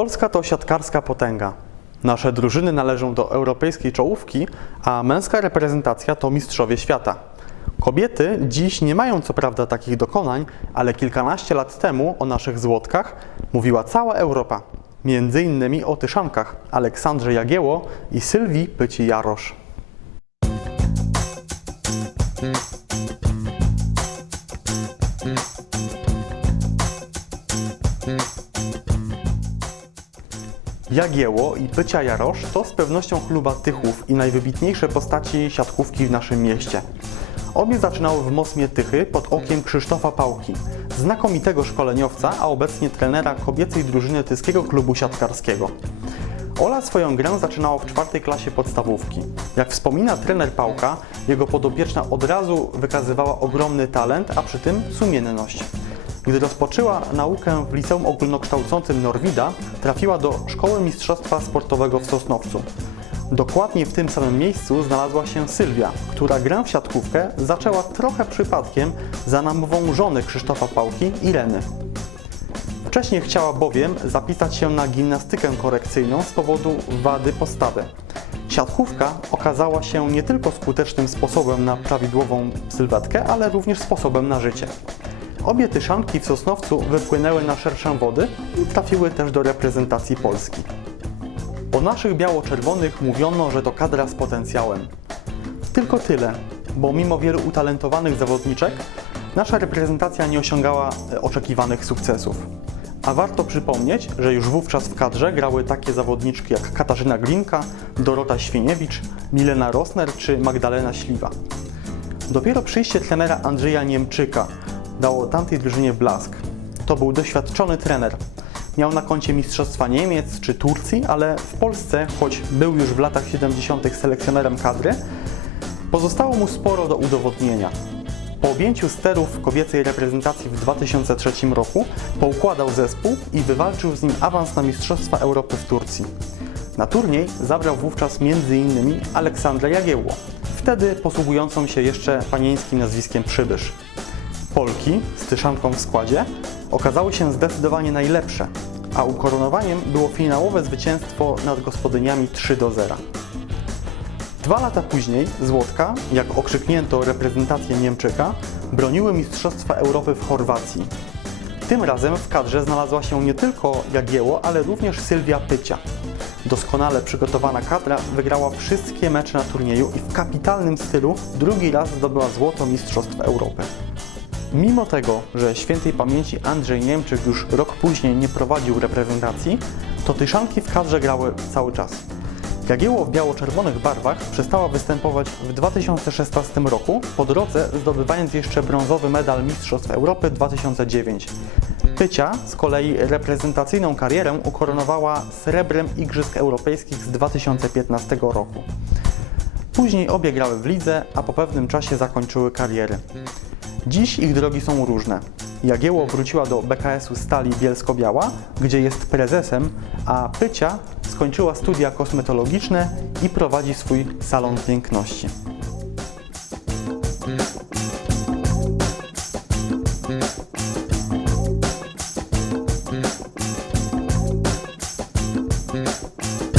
Polska to siatkarska potęga. Nasze drużyny należą do europejskiej czołówki, a męska reprezentacja to mistrzowie świata. Kobiety dziś nie mają co prawda takich dokonań, ale kilkanaście lat temu o naszych złotkach mówiła cała Europa. Między innymi o Tyszankach, Aleksandrze Jagieło i Sylwii Pyci-Jarosz. Jagieło i Pycia Jarosz to z pewnością chluba Tychów i najwybitniejsze postaci siatkówki w naszym mieście. Obie zaczynały w Mosmie Tychy pod okiem Krzysztofa Pałki, znakomitego szkoleniowca, a obecnie trenera kobiecej drużyny Tyskiego Klubu Siatkarskiego. Ola swoją grę zaczynała w czwartej klasie podstawówki. Jak wspomina trener Pałka, jego podopieczna od razu wykazywała ogromny talent, a przy tym sumienność. Gdy rozpoczęła naukę w liceum ogólnokształcącym Norwida, trafiła do Szkoły Mistrzostwa Sportowego w Sosnowcu. Dokładnie w tym samym miejscu znalazła się Sylwia, która grę w siatkówkę zaczęła trochę przypadkiem za namową żony Krzysztofa Pałki, Ireny. Wcześniej chciała bowiem zapisać się na gimnastykę korekcyjną z powodu wady postawy. Siatkówka okazała się nie tylko skutecznym sposobem na prawidłową sylwetkę, ale również sposobem na życie. Obie tyszanki w Sosnowcu wypłynęły na szerszą wody i trafiły też do reprezentacji Polski. O naszych biało-czerwonych mówiono, że to kadra z potencjałem. Tylko tyle, bo mimo wielu utalentowanych zawodniczek, nasza reprezentacja nie osiągała e, oczekiwanych sukcesów. A warto przypomnieć, że już wówczas w kadrze grały takie zawodniczki jak Katarzyna Glinka, Dorota Świniewicz, Milena Rosner czy Magdalena Śliwa. Dopiero przyjście trenera Andrzeja Niemczyka dało tamtej drużynie blask. To był doświadczony trener. Miał na koncie Mistrzostwa Niemiec czy Turcji, ale w Polsce, choć był już w latach 70. selekcjonerem kadry, pozostało mu sporo do udowodnienia. Po objęciu sterów kobiecej reprezentacji w 2003 roku poukładał zespół i wywalczył z nim awans na Mistrzostwa Europy w Turcji. Na turniej zabrał wówczas m.in. Aleksandrę Jagiełło, wtedy posługującą się jeszcze panieńskim nazwiskiem Przybysz. Polki z Tyszanką w składzie okazały się zdecydowanie najlepsze, a ukoronowaniem było finałowe zwycięstwo nad gospodyniami 3 do 0. Dwa lata później Złotka, jak okrzyknięto reprezentację Niemczyka, broniły Mistrzostwa Europy w Chorwacji. Tym razem w kadrze znalazła się nie tylko Jagieło, ale również Sylwia Pycia. Doskonale przygotowana kadra wygrała wszystkie mecze na turnieju i w kapitalnym stylu drugi raz zdobyła złoto Mistrzostw Europy. Mimo tego, że świętej pamięci Andrzej Niemczyk już rok później nie prowadził reprezentacji, to Tyszanki w kadrze grały cały czas. Jagieło w biało-czerwonych barwach przestała występować w 2016 roku, po drodze zdobywając jeszcze brązowy medal Mistrzostw Europy 2009. Pycia z kolei reprezentacyjną karierę ukoronowała srebrem Igrzysk Europejskich z 2015 roku. Później obie grały w lidze, a po pewnym czasie zakończyły kariery. Dziś ich drogi są różne. Jagieło wróciła do BKS-u Stali Bielsko-Biała, gdzie jest prezesem, a Pycia skończyła studia kosmetologiczne i prowadzi swój salon piękności.